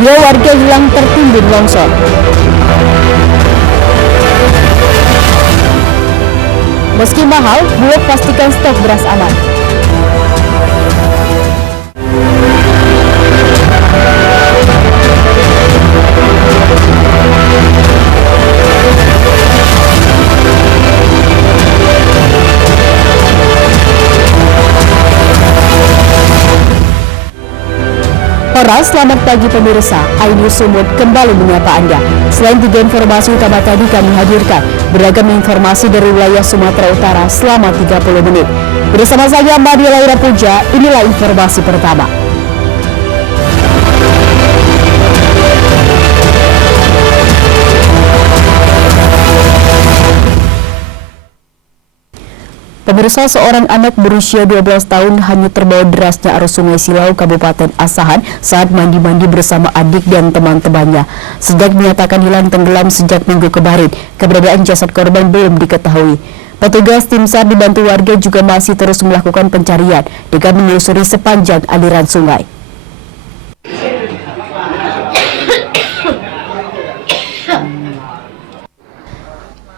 Dua warga hilang tertimbun longsor. Meski mahal, Bulog pastikan stok beras aman. Selamat pagi pemirsa, iNews Sumut kembali menyapa Anda. Selain 3 informasi utama tadi kami hadirkan beragam informasi dari wilayah Sumatera Utara selama 30 menit. Bersama saya Mbak Laura Puja, inilah informasi pertama. Pemirsa, seorang anak berusia 12 tahun hanyut terbawa derasnya arus Sungai Silau, Kabupaten Asahan saat mandi-mandi bersama adik dan teman-temannya. Sejak dinyatakan hilang tenggelam sejak minggu kemarin, keberadaan jasad korban belum diketahui. Petugas tim SAR dibantu warga juga masih terus melakukan pencarian dengan menelusuri sepanjang aliran sungai.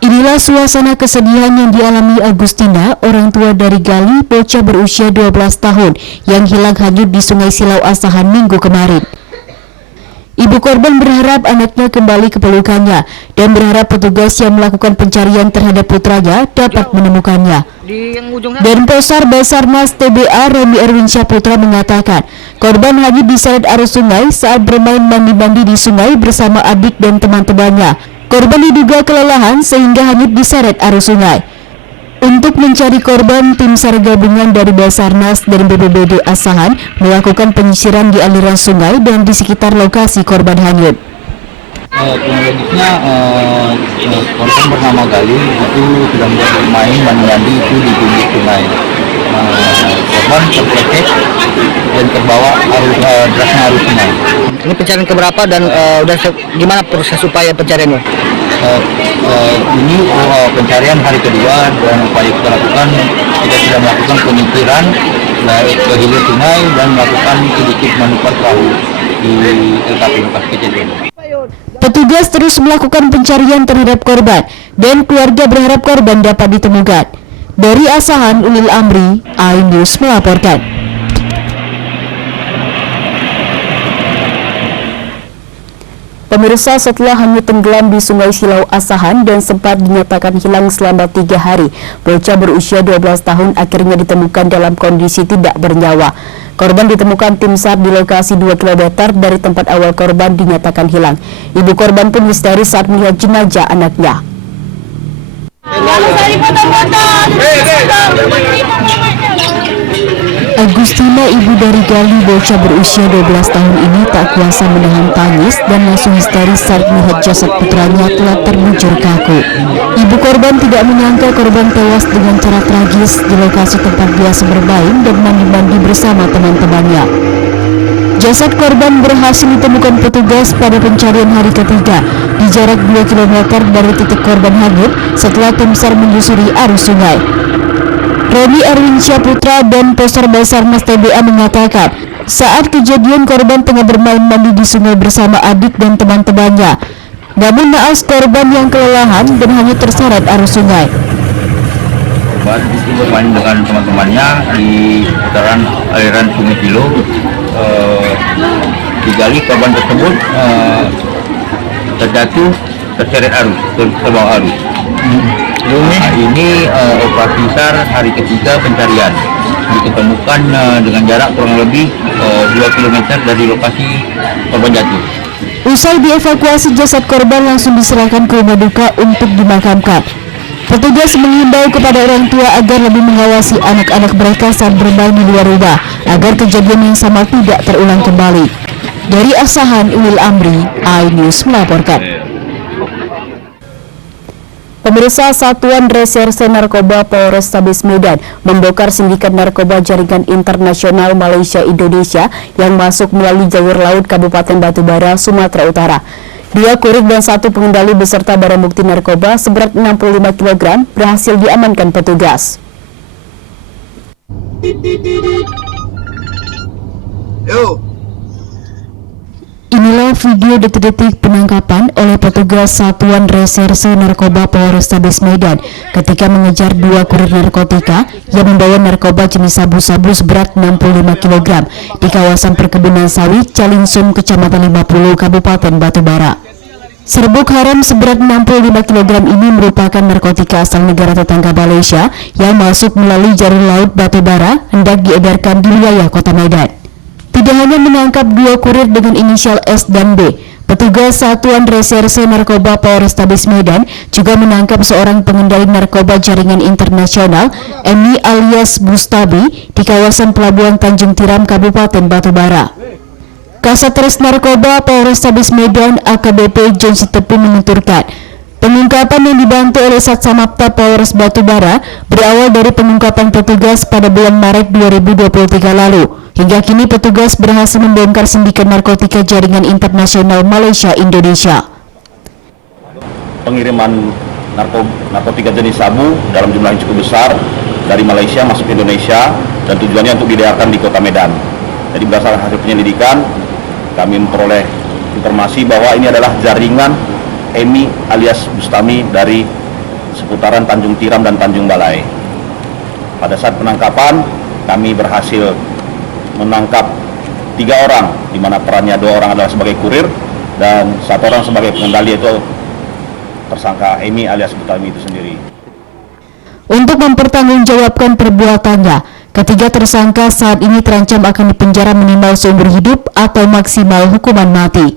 Inilah suasana kesedihan yang dialami Agustina, orang tua dari Gali, bocah berusia 12 tahun yang hilang hanyut di Sungai Silau Asahan minggu kemarin. Ibu korban berharap anaknya kembali ke pelukannya dan berharap petugas yang melakukan pencarian terhadap putranya dapat menemukannya. Dan Posar Basarnas TBA Romi Erwinsyah Putra mengatakan korban hanyut diseret arus sungai saat bermain mandi-mandi di sungai bersama adik dan teman-temannya. Korban diduga kelelahan sehingga hanyut diseret arus sungai. Untuk mencari korban, tim SAR gabungan dari Basarnas dan BPBD Asahan melakukan penyisiran di aliran sungai dan di sekitar lokasi korban hanyut. Kronologisnya korban bernama Gali itu sedang bermain mandi-mandi itu di pinggir sungai. Korban terpeleset dan terbawa derasnya arus sungai. Ini pencarian keberapa dan udah gimana proses upaya pencariannya? Ini pencarian hari kedua dan upaya kita lakukan, kita sudah melakukan penyisiran ke hilir sungai dan melakukan sedikit manuver perahu di lokasi kejadian. Petugas terus melakukan pencarian terhadap korban dan keluarga berharap korban dapat ditemukan. Dari Asahan, Ulil Amri, iNews melaporkan. Pemirsa, setelah hanyut tenggelam di Sungai Silau Asahan dan sempat dinyatakan hilang selama 3 hari, bocah berusia 12 tahun akhirnya ditemukan dalam kondisi tidak bernyawa. Korban ditemukan tim SAR di lokasi 2 km dari tempat awal korban dinyatakan hilang. Ibu korban pun histeris saat melihat jenazah anaknya. Agustina, ibu dari Gali, bocah berusia 12 tahun ini tak kuasa menahan tangis dan langsung histeris saat melihat jasad putranya telah terbujur kaku. Ibu korban tidak menyangka korban tewas dengan cara tragis di lokasi tempat biasa bermain dan mandi-mandi bersama teman-temannya. Jasad korban berhasil ditemukan petugas pada pencarian hari ketiga di jarak 2 km dari titik korban hanyut setelah tim SAR menyusuri arus sungai. Romi Erwinsyah Putra dan Posar Basarnas TBA mengatakan saat kejadian korban tengah bermain mandi di sungai bersama adik dan teman-temannya. Namun naas korban yang kelelahan dan hanyut terseret arus sungai. Korban itu bermain dengan teman-temannya di seputaran aliran Sungai Silau. Digali korban tersebut terjatuh terseret arus, terbawa arus. Ini operasi SAR hari ketiga pencarian. Ditemukan dengan jarak kurang lebih 2 km dari lokasi korban jatuh. Usai dievakuasi, jasad korban langsung diserahkan ke rumah duka untuk dimakamkan. Petugas mengimbau kepada orang tua agar lebih mengawasi anak-anak mereka saat bermain di luar rumah agar kejadian yang sama tidak terulang kembali. Dari Asahan, Ulil Amri, iNews melaporkan. Pemirsa, Satuan Reserse Narkoba Polrestabes Medan membongkar sindikat narkoba jaringan internasional Malaysia-Indonesia yang masuk melalui jalur laut Kabupaten Batubara, Sumatera Utara. 2 kurir dan 1 pengendali beserta barang bukti narkoba seberat 65 kg berhasil diamankan petugas. Inilah Inilah video detik-detik penangkapan oleh petugas Satuan Reserse Narkoba Polrestabes Medan ketika mengejar 2 kurir narkotika yang membawa narkoba jenis sabu-sabu seberat 65 kg di kawasan perkebunan sawit Calinsum, Kecamatan 50, Kabupaten Batubara. Serbuk haram seberat 65 kg ini merupakan narkotika asal negara tetangga Malaysia yang masuk melalui jalur laut Batubara hendak diedarkan di wilayah Kota Medan. Tidak hanya menangkap 2 kurir dengan inisial S dan B, petugas Satuan Reserse Narkoba Polrestabes Medan juga menangkap seorang pengendali narkoba jaringan internasional, Emi alias Bustabi, di kawasan Pelabuhan Tanjung Tiram, Kabupaten Batubara. Kasatres Narkoba Polrestabes Medan AKBP John Sitepu menuturkan, pengungkapan yang dibantu oleh Satsamapta Polres Batubara berawal dari pengungkapan petugas pada bulan Maret 2023 lalu. Hingga kini petugas berhasil membongkar sindikat narkotika jaringan internasional Malaysia-Indonesia. Pengiriman narkotika jenis sabu dalam jumlah yang cukup besar dari Malaysia masuk ke Indonesia dan tujuannya untuk diledarkan di Kota Medan. Jadi berdasarkan hasil penyelidikan, kami memperoleh informasi bahwa ini adalah jaringan Emi alias Bustami dari seputaran Tanjung Tiram dan Tanjung Balai. Pada saat penangkapan, kami berhasil menangkap 3 orang, di mana perannya 2 orang adalah sebagai kurir dan 1 orang sebagai pengendali, yaitu tersangka Emi alias Bustami itu sendiri. Untuk mempertanggungjawabkan perbuatannya, ketiga tersangka saat ini terancam akan dipenjara minimal seumur hidup atau maksimal hukuman mati.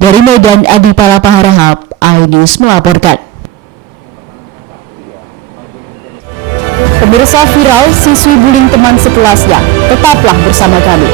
Dari Medan, Adi Palapa Harahap, iNews melaporkan. Pemirsa, viral siswi bullying teman sekelasnya. Tetaplah bersama kami.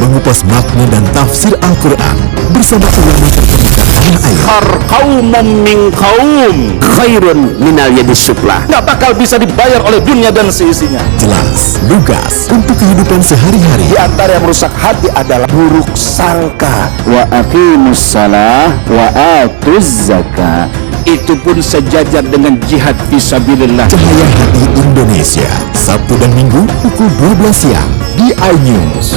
Mengupas makna dan tafsir Al-Quran bersama ulama terkemuka tanah air. Qaumum min qaum khairun minal yadis suflah. Nggak bakal bisa dibayar oleh dunia dan seisinya. Jelas, lugas untuk kehidupan sehari-hari. Di antara yang merusak hati adalah buruk sangka. Wa aqimus salah wa atuz zakah. Itu pun sejajar dengan jihad fisabilillah. Cahaya Hati Indonesia, Sabtu dan Minggu pukul 12 siang di iNews.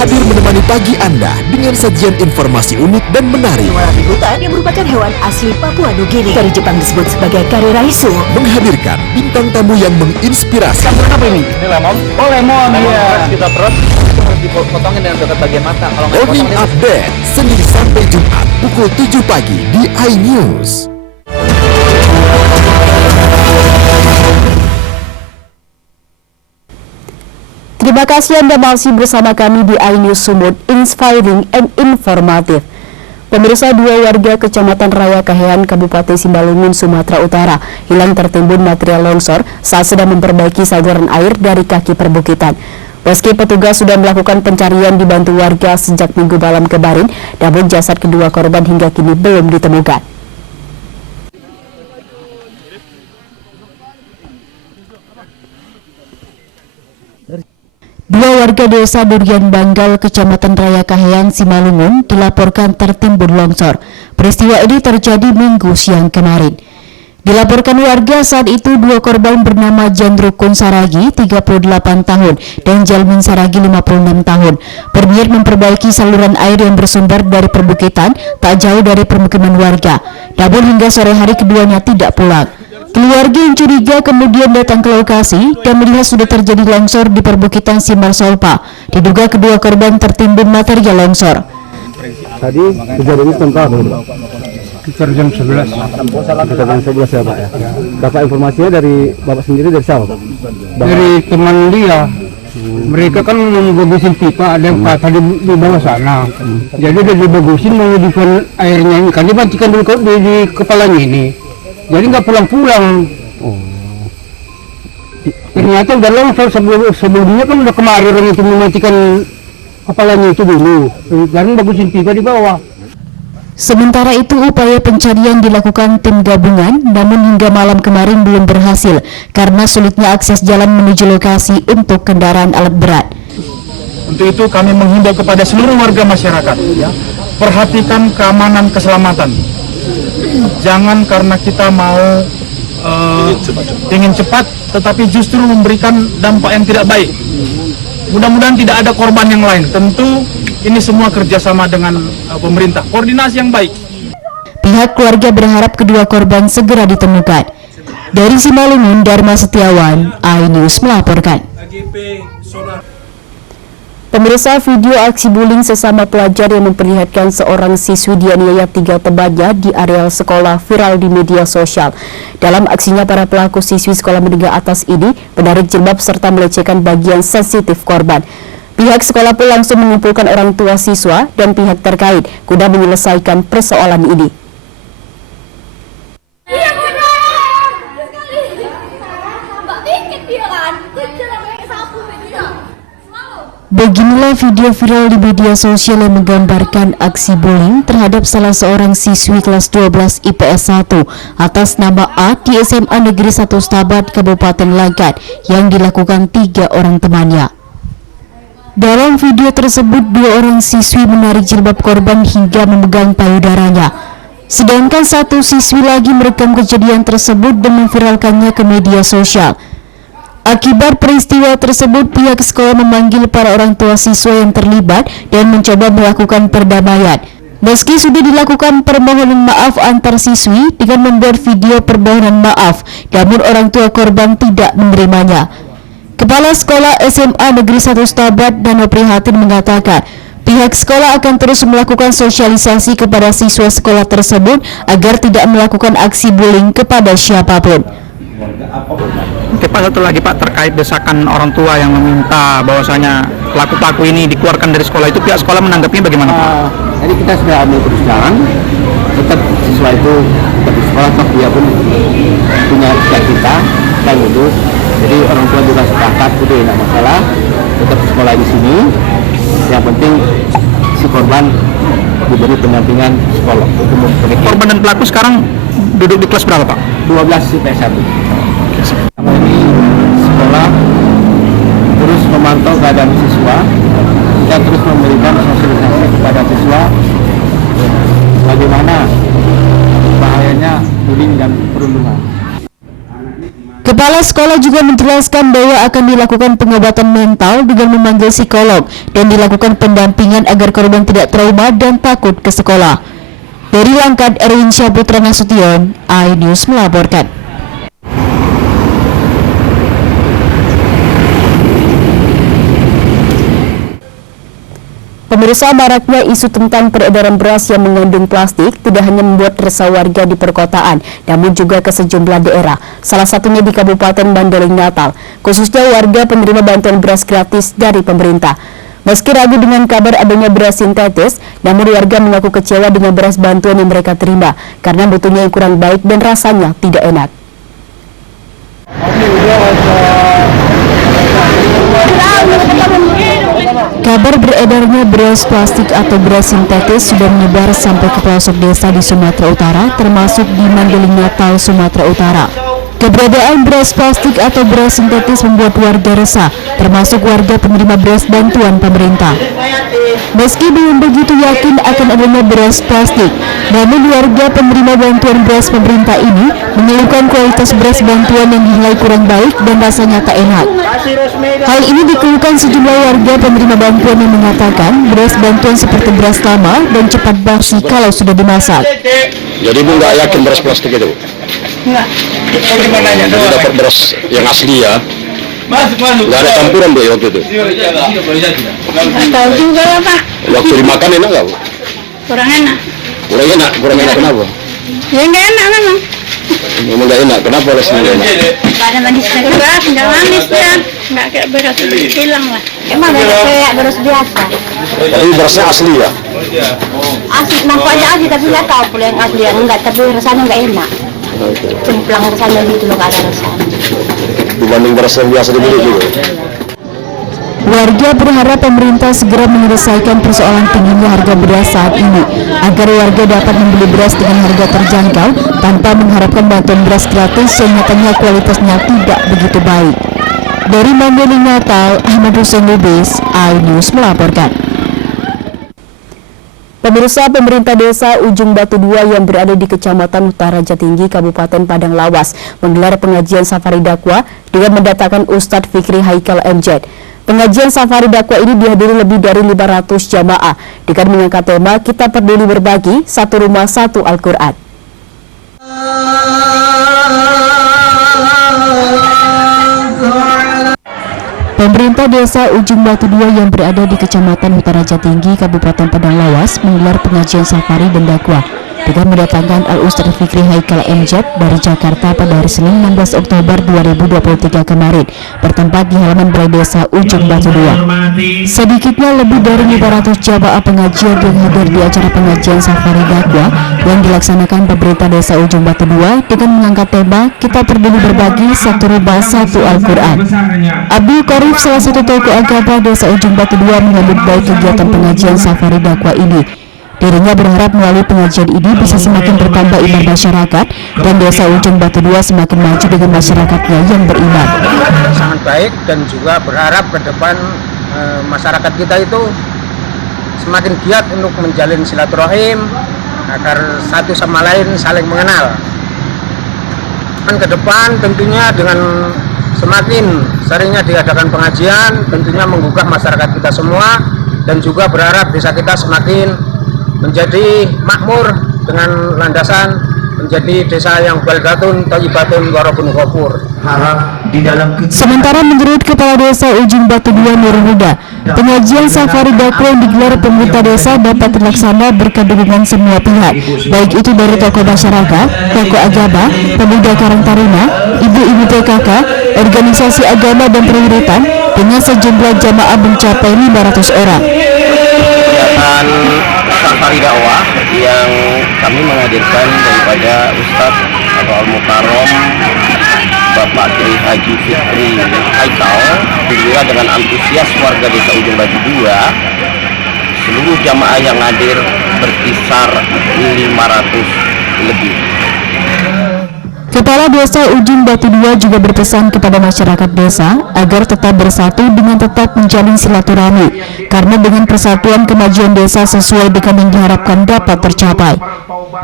Hadir menemani pagi Anda dengan sajian informasi unik dan menarik. Wallaby hutan yang merupakan hewan asli Papua Nugini dari Jepang disebut sebagai kareraisu. Menghadirkan bintang tamu yang menginspirasi. Apa ini? Ini lemon. Oh, lemon, iya. Kita terus dipotongin dengan dekat bagian mata. Kalau nggak Morning dipotongin, Update Senin sampai Jumat pukul 7 pagi di iNews. Terima kasih Anda masih bersama kami di iNews Sumut, inspiring and informative. Pemirsa, 2 warga Kecamatan Raya Kahean, Kabupaten Simalungun, Sumatera Utara hilang tertimbun material longsor saat sedang memperbaiki saluran air dari kaki perbukitan. Meski petugas sudah melakukan pencarian dibantu warga sejak Minggu malam kemarin, namun jasad kedua korban hingga kini belum ditemukan. Dua warga desa Durian Banggal, Kecamatan Raya Kahean, Simalungun dilaporkan tertimbun longsor. Peristiwa ini terjadi Minggu siang kemarin. Dilaporkan warga saat itu 2 korban bernama Jandrukun Saragi 38 tahun dan Jalmin Saragi 56 tahun berniat memperbaiki saluran air yang bersumber dari perbukitan tak jauh dari permukiman warga. Namun hingga sore hari keduanya tidak pulang. Keluarga yang curiga kemudian datang ke lokasi dan melihat sudah terjadi longsor di perbukitan Simar Solpa. Diduga kedua korban tertimbun material longsor. Tadi kejadian tempat sekitar jam 11. Sekitar jam 11 ya Pak ya. Dapat informasinya dari Bapak sendiri dari siapa Pak? Dari teman dia. Mereka kan membagusin pipa, ada yang patah di bawah sana. Jadi udah dibagusin mau dibuat airnya ini. Kan dipancikan dulu di kepalanya ini. Jadi nggak pulang-pulang. Ternyata udah longsor sebelumnya kan udah kemarin orang itu mematikan kepalanya itu dulu. Dan bagusin pipa di bawah. Sementara itu upaya pencarian dilakukan tim gabungan, namun hingga malam kemarin belum berhasil karena sulitnya akses jalan menuju lokasi untuk kendaraan alat berat. Untuk itu kami menghimbau kepada seluruh warga masyarakat, perhatikan keamanan keselamatan. Jangan karena kita mau ingin cepat, tetapi justru memberikan dampak yang tidak baik. Mudah-mudahan tidak ada korban yang lain. Tentu ini semua kerjasama dengan pemerintah, koordinasi yang baik. Pihak keluarga berharap kedua korban segera ditemukan. Dari Simalungun, Dharma Setiawan, iNews melaporkan. Pemirsa, video aksi bullying sesama pelajar yang memperlihatkan seorang siswi dianiaya 3 temannya di areal sekolah viral di media sosial. Dalam aksinya, para pelaku siswi sekolah menengah atas ini menarik jilbab serta melecehkan bagian sensitif korban. Pihak sekolah pun langsung mengumpulkan orang tua siswa dan pihak terkait guna menyelesaikan persoalan ini. Beginilah video viral di media sosial yang menggambarkan aksi bullying terhadap salah seorang siswi kelas 12 IPS 1 atas nama A di SMA Negeri 1 Stabat, Kabupaten Langkat yang dilakukan 3 orang temannya. Dalam video tersebut, 2 orang siswi menarik jilbab korban hingga memegang payudaranya. Sedangkan 1 siswi lagi merekam kejadian tersebut dan memviralkannya ke media sosial. Akibat peristiwa tersebut, pihak sekolah memanggil para orang tua siswa yang terlibat dan mencoba melakukan perdamaian. Meski sudah dilakukan permohonan maaf antar siswi dengan membuat video permohonan maaf, namun orang tua korban tidak menerimanya. Kepala Sekolah SMA Negeri 1 Stabat, Dano Prihatin, mengatakan pihak sekolah akan terus melakukan sosialisasi kepada siswa sekolah tersebut agar tidak melakukan aksi bullying kepada siapapun. Oke Pak, satu lagi Pak, terkait desakan orang tua yang meminta bahwasanya pelaku-pelaku ini dikeluarkan dari sekolah, itu pihak sekolah menanggapinya bagaimana Pak? Jadi kita sudah ambil keputusan, tetap siswa itu tetap di sekolah, tetap dia pun punya cita-cita dan itu. Jadi orang tua juga sepakat, udah tidak masalah, tetap sekolah di sini. Yang penting si korban diberi pendampingan psikolog. Korban dan pelaku sekarang duduk di kelas berapa Pak? 12 IPS 1. Sama ini sekolah terus memantau keadaan siswa dan terus memberikan sosialisasi kepada siswa bagaimana bahayanya bullying dan perundungan. Kepala sekolah juga menjelaskan bahwa akan dilakukan pengobatan mental dengan memanggil psikolog dan dilakukan pendampingan agar korban tidak trauma dan takut ke sekolah. Dari Langkat, Erwin Syahputra Nasution, iNews melaporkan. Pemirsa, maraknya isu tentang peredaran beras yang mengandung plastik tidak hanya membuat resah warga di perkotaan, namun juga ke sejumlah daerah, salah satunya di Kabupaten Mandailing Natal, khususnya warga penerima bantuan beras gratis dari pemerintah. Meski ragu dengan kabar adanya beras sintetis, namun warga mengaku kecewa dengan beras bantuan yang mereka terima, karena mutunya yang kurang baik dan rasanya tidak enak. Kabar beredarnya beras plastik atau beras sintetis sudah menyebar sampai ke pelosok desa di Sumatera Utara, termasuk di Mandailing Natal, Sumatera Utara. Keberadaan beras plastik atau beras sintetis membuat warga resah, termasuk warga penerima beras bantuan pemerintah. Meski belum begitu yakin akan adanya beras plastik, namun warga penerima bantuan beras pemerintah ini mengeluhkan kualitas beras bantuan yang dinilai kurang baik dan rasanya tak enak. Hal ini dikeluhkan sejumlah warga penerima bantuan yang mengatakan beras bantuan seperti beras lama dan cepat basi kalau sudah dimasak. Jadi Bu nggak yakin beras plastik itu? Enggak. Jadi dapat beras yang asli ya? Nggak ada campuran Bu waktu itu? Nggak tahu juga ya Pak. Waktu dimakan enak nggak Bu? Kurang enak. Kurang enak? Kurang enak kenapa? Ya nggak enak memang. Memang nggak enak, kenapa rasanya nggak enak? Nggak ada manisnya beras, nggak manis ya. Nggak kayak beras hilang lah. Emang kayak beras biasa. Tapi berasnya asli ya? Asli, nampaknya asli tapi nggak tahu pula yang asli yang enggak. Tapi rasanya nggak enak. Cemplang rasanya gitu loh, nggak ada rasanya. Dibanding beras yang biasa dibeli juga. Warga berharap pemerintah segera menyelesaikan persoalan tingginya harga beras saat ini, agar warga dapat membeli beras dengan harga terjangkau tanpa mengharapkan bantuan beras gratis yang nyatanya kualitasnya tidak begitu baik. Dari Mandailing Natal, Ahmad Hussein Lubis, iNews melaporkan. Pemirsa, pemerintah desa Ujung Batu 2 yang berada di Kecamatan Utara Jatinggi, Kabupaten Padang Lawas menggelar pengajian safari dakwah dengan mendatangkan Ustadz Fikri Haikal MZ. Pengajian safari dakwah ini dihadiri lebih dari 500 jamaah dengan mengangkat tema Kita Peduli Berbagi, Satu Rumah Satu Al-Quran. Pemerintah desa Ujung Batu 2 yang berada di Kecamatan Utara Jatinggi, Kabupaten Padang Lawas menggelar pengajian safari dan dakwah dengan mendatangkan Al-Ustadz Fikri Haikal MZ dari Jakarta pada hari Senin 16 Oktober 2023 kemarin bertempat di halaman Balai Desa Ujung Batu 2. Sedikitnya lebih dari 500 jamaah pengajian yang hadir di acara pengajian safari dakwah yang dilaksanakan pemerintah desa Ujung Batu 2 dengan mengangkat tema Kita Peduli Berbagi, Satu Rumah Satu Al-Quran. Abdul Qorif, salah satu tokoh agama desa Ujung Batu 2, menyambut baik kegiatan pengajian safari dakwah ini. Dirinya berharap melalui pengajian ini bisa semakin bertambah iman masyarakat dan desa Ujung Batu 2 semakin maju dengan masyarakatnya yang beriman. Sangat baik dan juga berharap ke depan masyarakat kita itu semakin giat untuk menjalin silaturahim agar satu sama lain saling mengenal. Dan ke depan tentunya dengan semakin seringnya diadakan pengajian tentunya menggugah masyarakat kita semua dan juga berharap desa kita semakin menjadi makmur dengan landasan menjadi desa yang baldatun thayyibatun warabun ghafur. Sementara menurut Kepala Desa Ujung Batu 2 Nurul Huda, pengajian safari dakwah yang digelar pemerintah desa dapat terlaksana berkat dukungan semua pihak, baik itu dari tokoh masyarakat, tokoh agama, pemuda Karang Taruna, ibu-ibu PKK, organisasi agama dan perwiritan dengan sejumlah jamaah mencapai 500 orang. Safari dakwah yang kami menghadirkan daripada Ustadz atau Al-Mukarram Bapak Kiai Haji Fikri Haikal juga dengan antusias warga desa Ujung Batu 2. Seluruh jamaah yang hadir berkisar 500 lebih. Kepala Desa Ujung Batu 2 juga berpesan kepada masyarakat desa agar tetap bersatu dengan tetap menjalin silaturahmi, karena dengan persatuan kemajuan desa sesuai dengan yang diharapkan dapat tercapai.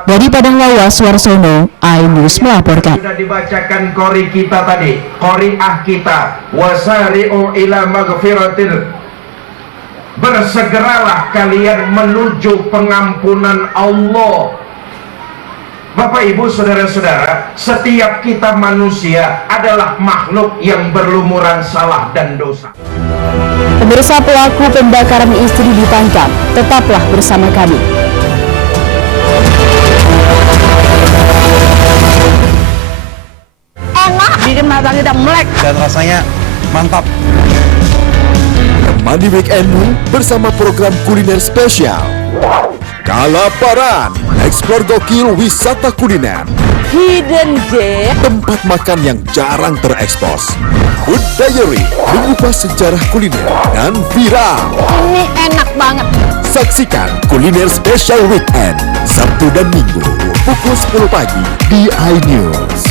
Dari Padang Lawas, Warsono, iNews melaporkan. Sudah dibacakan qori kita tadi, qori'ah kita, wasari'u ila maghfiratil. Bersegeralah kalian menuju pengampunan Allah. Bapak, Ibu, Saudara-saudara, setiap kita manusia adalah makhluk yang berlumuran salah dan dosa. Pemirsa, pelaku pembakaran istri ditangkap. Tetaplah bersama kami. Enak, bikin matanya udah melek dan rasanya mantap. Temani weekendmu bersama program kuliner spesial Kalaparan, eksplor gokil wisata kuliner. Hidden Gem, tempat makan yang jarang terekspos. Food Diary, mengupas sejarah kuliner dan viral. Ini enak banget. Saksikan kuliner spesial weekend Sabtu dan Minggu pukul 10 pagi di iNews.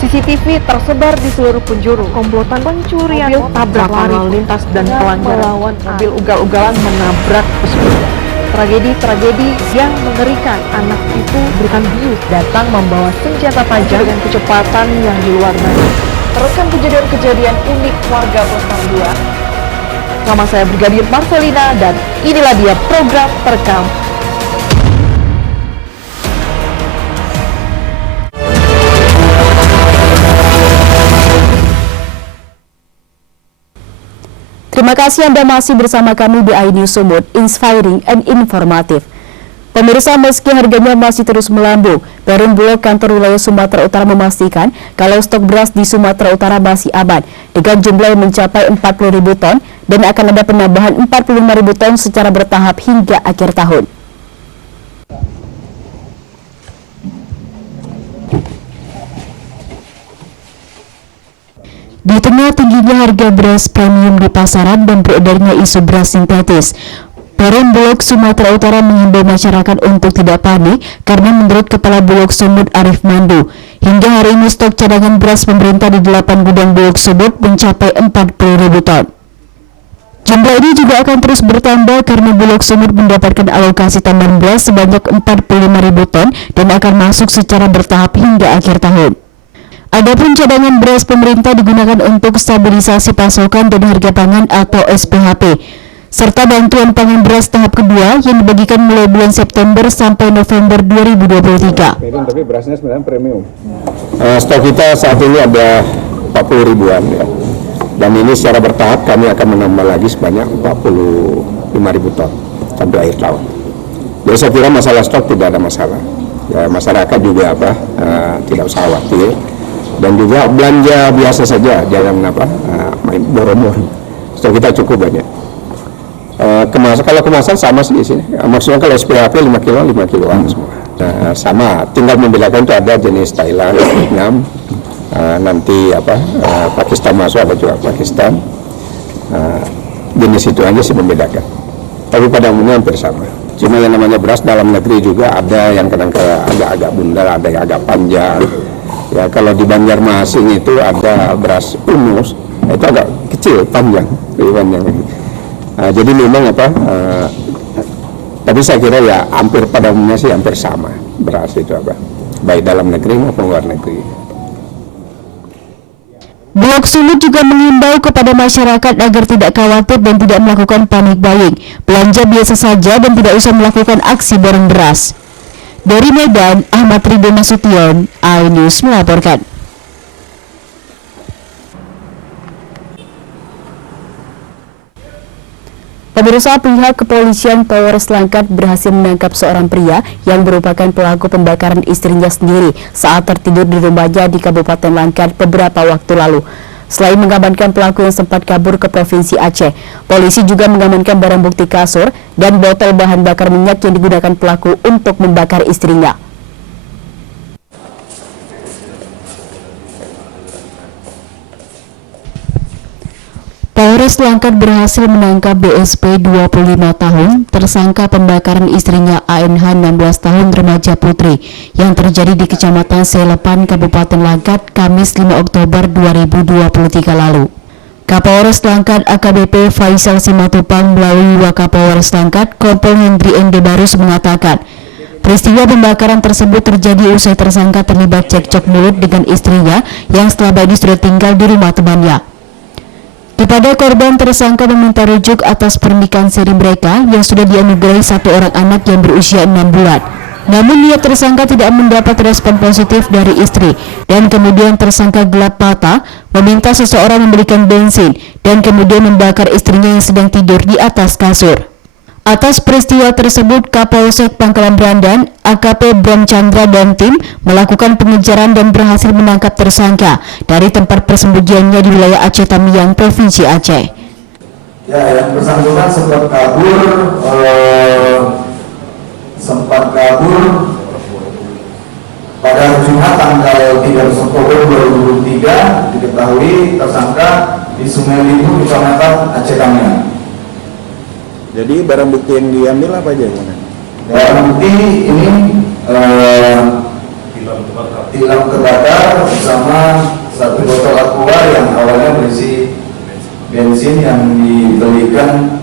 CCTV tersebar di seluruh penjuru. Komplotan pencurian mobil, tabrak lalu lintas dan pelanggaran melawan mobil ugal-ugalan menabrak pesepeda. Tragedi-tragedi yang mengerikan. Anak itu berikan bius datang membawa senjata tajam dengan kecepatan yang di luar batas. Teruskan kejadian-kejadian unik warga Pelosok 2. Nama saya Brigadir Marcelina dan inilah dia program terekam. Terima kasih Anda masih bersama kami di iNews Sumut, inspiring and informatif. Pemirsa, meski harganya masih terus melambung, Perum Bulog Kantor Wilayah Sumatera Utara memastikan kalau stok beras di Sumatera Utara masih aman dengan jumlah yang mencapai 40.000 ton dan akan ada penambahan 45.000 ton secara bertahap hingga akhir tahun. Di tengah tingginya harga beras premium di pasaran dan beredarnya isu beras sintetis, Perum Bulog Sumatera Utara menghimbau masyarakat untuk tidak panik karena menurut Kepala Bulog Sumut Arif Mandu, hingga hari ini stok cadangan beras pemerintah di 8 gudang Bulog Sumut mencapai 40.000 ton. Jumlah ini juga akan terus bertambah karena Bulog Sumut mendapatkan alokasi tambahan beras sebanyak 45.000 ton dan akan masuk secara bertahap hingga akhir tahun. Adapun cadangan beras pemerintah digunakan untuk stabilisasi pasokan dan harga pangan atau SPHP, serta bantuan pangan beras tahap kedua yang dibagikan mulai bulan September sampai November 2023. Tapi berasnya sebenarnya premium. Stok kita saat ini ada 40 ribuan ya. Dan ini secara bertahap kami akan menambah lagi sebanyak 45.000 ton sampai akhir tahun. Jadi saya kira masalah stok tidak ada masalah. Ya, masyarakat juga tidak usah khawatir. Dan juga belanja biasa saja, jangan main boro-boro. Stok kita cukup banyak. Kalau kemasan sama sih di sini. Maksudnya kalau SPHP 5 kiloan semua. Sama, tinggal membedakan itu ada jenis Thailand, Vietnam. Nanti Pakistan masuk, ada juga Pakistan, jenis itu aja sih membedakan, tapi pada umumnya hampir sama. Cuma yang namanya beras dalam negeri juga ada yang kadang-kadang agak bundar, ada yang agak panjang ya. Kalau di Banjarmasin itu ada beras unus, itu agak kecil, panjang, lebih panjang. Jadi memang tapi saya kira ya hampir pada umumnya sih hampir sama beras itu baik dalam negeri maupun luar negeri. Bulog Sumut juga mengimbau kepada masyarakat agar tidak khawatir dan tidak melakukan panic buying, belanja biasa saja dan tidak usah melakukan aksi borong beras. Dari Medan, Ahmad Ridho Nasution, iNews melaporkan. Pemirsa, pihak kepolisian Polres Langkat berhasil menangkap seorang pria yang merupakan pelaku pembakaran istrinya sendiri saat tertidur di rumahnya di Kabupaten Langkat beberapa waktu lalu. Selain mengamankan pelaku yang sempat kabur ke Provinsi Aceh, polisi juga mengamankan barang bukti kasur dan botol bahan bakar minyak yang digunakan pelaku untuk membakar istrinya. Polres Langkat berhasil menangkap BSP 25 tahun, tersangka pembakaran istrinya ANH 16 tahun remaja putri yang terjadi di Kecamatan Selepan, Kabupaten Langkat, Kamis 5 Oktober 2023 lalu. Kapolres Langkat AKBP Faisal Simatupang melalui Wakapolres Langkat Kompol Hendri Ende Barus mengatakan, peristiwa pembakaran tersebut terjadi usai tersangka terlibat cekcok mulut dengan istrinya yang selama ini sudah tinggal di rumah temannya. Kepada korban, tersangka meminta rujuk atas pernikahan siri mereka yang sudah dianugerahi satu orang anak yang berusia 6 bulan. Namun niat tersangka tidak mendapat respon positif dari istri dan kemudian tersangka gelap mata meminta seseorang memberikan bensin dan kemudian membakar istrinya yang sedang tidur di atas kasur. Atas peristiwa tersebut, Kapolsek Pangkalan Brandan, AKP Bram Chandra dan tim melakukan pengejaran dan berhasil menangkap tersangka dari tempat persembunyiannya di wilayah Aceh Tamiang, Provinsi Aceh. Ya, yang bersangkutan sempat kabur pada Jumat tanggal 3 Oktober 2023, diketahui tersangka di Sungai Libu, Kecamatan Aceh Tamiang. Jadi barang bukti yang diambil apa aja? Barang bukti ini tilam terbakar bersama satu botol aqua yang awalnya berisi bensin yang dibelikan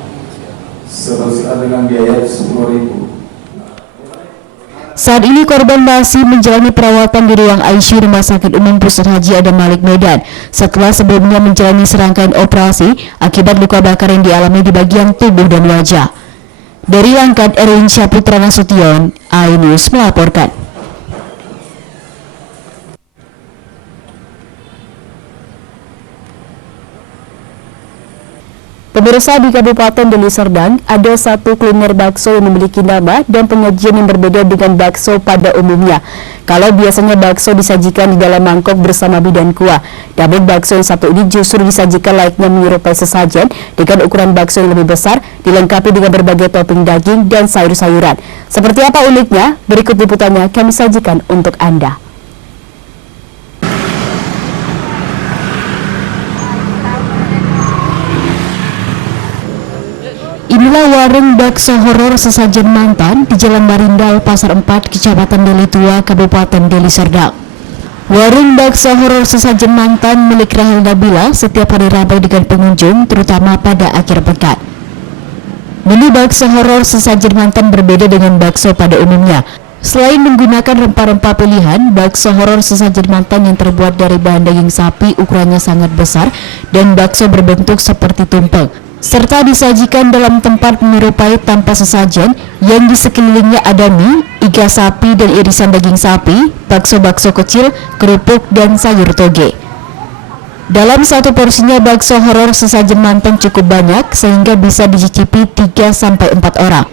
dengan biaya 10.000. Saat ini korban masih menjalani perawatan di ruang ICU Rumah Sakit Umum Pusat Haji Adam Malik Medan setelah sebelumnya menjalani serangkaian operasi akibat luka bakar yang dialami di bagian tubuh dan wajah. Dari Langkat, Erwin Syaputra Nasution, iNews melaporkan. Pemirsa, di Kabupaten Deli Serdang ada satu kuliner bakso yang memiliki nama dan penyajian yang berbeda dengan bakso pada umumnya. Kalau biasanya bakso disajikan di dalam mangkok bersama mie dan kuah, namun bakso yang satu ini justru disajikan layaknya menyerupai sesajen dengan ukuran bakso yang lebih besar, dilengkapi dengan berbagai topping daging dan sayur-sayuran. Seperti apa uniknya? Berikut liputannya kami sajikan untuk Anda. Inilah warung bakso horor sesajen mantan di Jalan Marindal, Pasar 4, Kecamatan Deli Tua, Kabupaten Deli Serdang. Warung bakso horor sesajen mantan milik Rahel Nabila setiap hari ramai dengan pengunjung, terutama pada akhir pekan. Menu bakso horor sesajen mantan berbeda dengan bakso pada umumnya. Selain menggunakan rempah-rempah pilihan, bakso horor sesajen mantan yang terbuat dari bahan daging sapi ukurannya sangat besar dan bakso berbentuk seperti tumpeng, serta disajikan dalam tempat menyerupai tanpa sesajen yang di sekelilingnya ada mie, iga sapi dan irisan daging sapi, bakso-bakso kecil, kerupuk, dan sayur toge. Dalam satu porsinya bakso horor sesajen mantan cukup banyak sehingga bisa dicicipi 3-4 orang.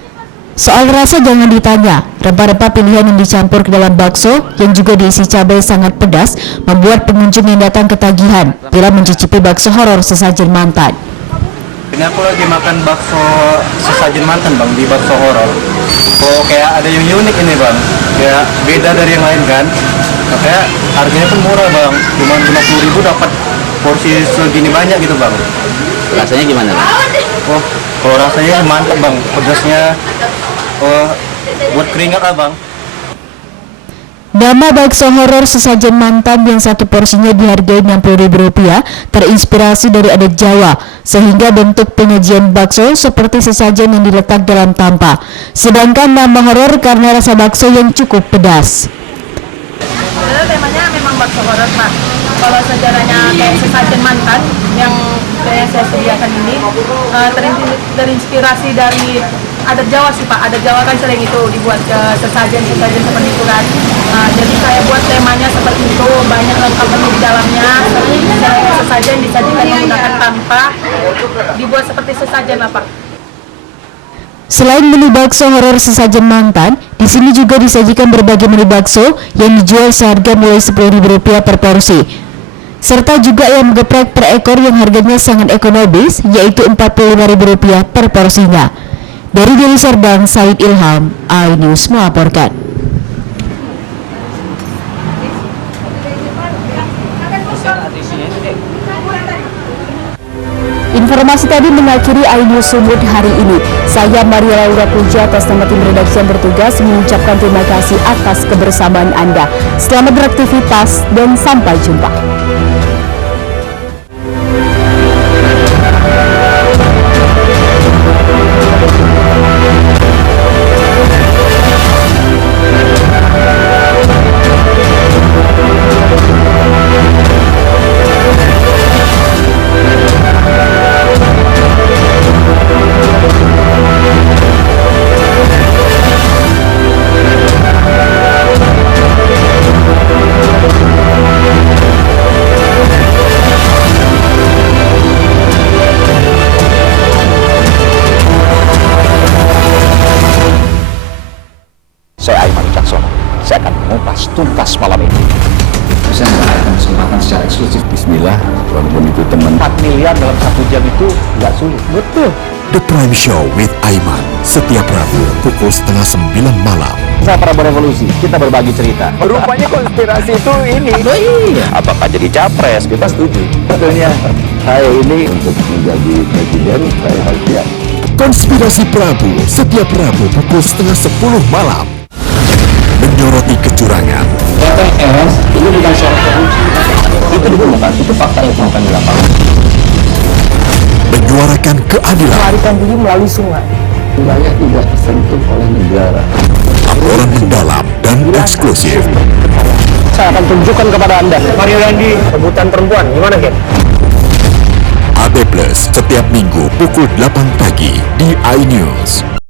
Soal rasa jangan ditanya, rempah-rempah pilihan yang dicampur ke dalam bakso yang juga diisi cabai sangat pedas membuat pengunjung yang datang ketagihan bila mencicipi bakso horor sesajen mantan. Ini aku lagi makan bakso sesajen mantan bang, di bakso horor. Oh kayak ada yang unik ini bang, kayak beda dari yang lain kan. Makanya harganya pun murah bang, cuma 50.000 dapat porsi segini banyak gitu bang. Rasanya gimana bang? Oh kalau rasanya mantap bang, pedasnya buat keringat lah bang. Nama bakso horor sesajen mantan yang satu porsinya dihargai Rp60.000 terinspirasi dari adat Jawa, sehingga bentuk penyajian bakso seperti sesajen yang diletak dalam tampah. Sedangkan nama horor karena rasa bakso yang cukup pedas. Temanya memang bakso horor Pak. Kalau sejarahnya kayak sesajen mantan yang saya sediakan ini terinspirasi dari adat Jawa sih Pak. Adat Jawa kan sering itu dibuat sesajen seperti itu kan. Jadi saya buat temanya seperti itu, banyak lengkap menu di dalamnya. Sesajen disajikan menggunakan tampah, dibuat seperti sesajen lah Pak. Selain menu bakso horor sesajen mantan, di sini juga disajikan berbagai menu bakso yang dijual seharga mulai Rp10.000 per porsi. Serta juga ayam geprek per ekor yang harganya sangat ekonomis, yaitu Rp45.000 per porsinya. Dari Deli Serdang, Said Ilham, iNews melaporkan. Informasi tadi mengakhiri iNews Sumut hari ini. Saya Maria Laura Puja atas nama tim redaksi yang bertugas mengucapkan terima kasih atas kebersamaan Anda. Selamat beraktivitas dan sampai jumpa. Saya Aiman Wicaksono. Saya akan mengupas tuntas malam ini. Bisa mendapatkan kesempatan secara eksklusif. Bismillah, walaupun itu teman 4 miliar dalam 1 jam itu nggak sulit. Betul. The Prime Show with Aiman setiap Rabu pukul 8:30 malam. Saya Prabowo Revolusi, kita berbagi cerita. Rupanya konspirasi itu ini. Oh iya. Apakah jadi capres? Kita setuju. Betulnya saya ini untuk menjadi presiden saya harus siap. Konspirasi Prabu setiap Rabu pukul 9:30 malam. Menyoroti kecurangan. TPS ini bukan soal korupsi. Itu digunakan, itu fakta yang ditemukan di lapangan. Menyuarakan keadilan. Melarikan diri melalui sungai. Wilayah tidak tersentuh oleh negara. Laporan mendalam dan eksklusif. Saya akan tunjukkan kepada Anda. Mario Dandi, rebutan perempuan, gimana Ken? AD Plus setiap Minggu pukul 8 pagi di iNews.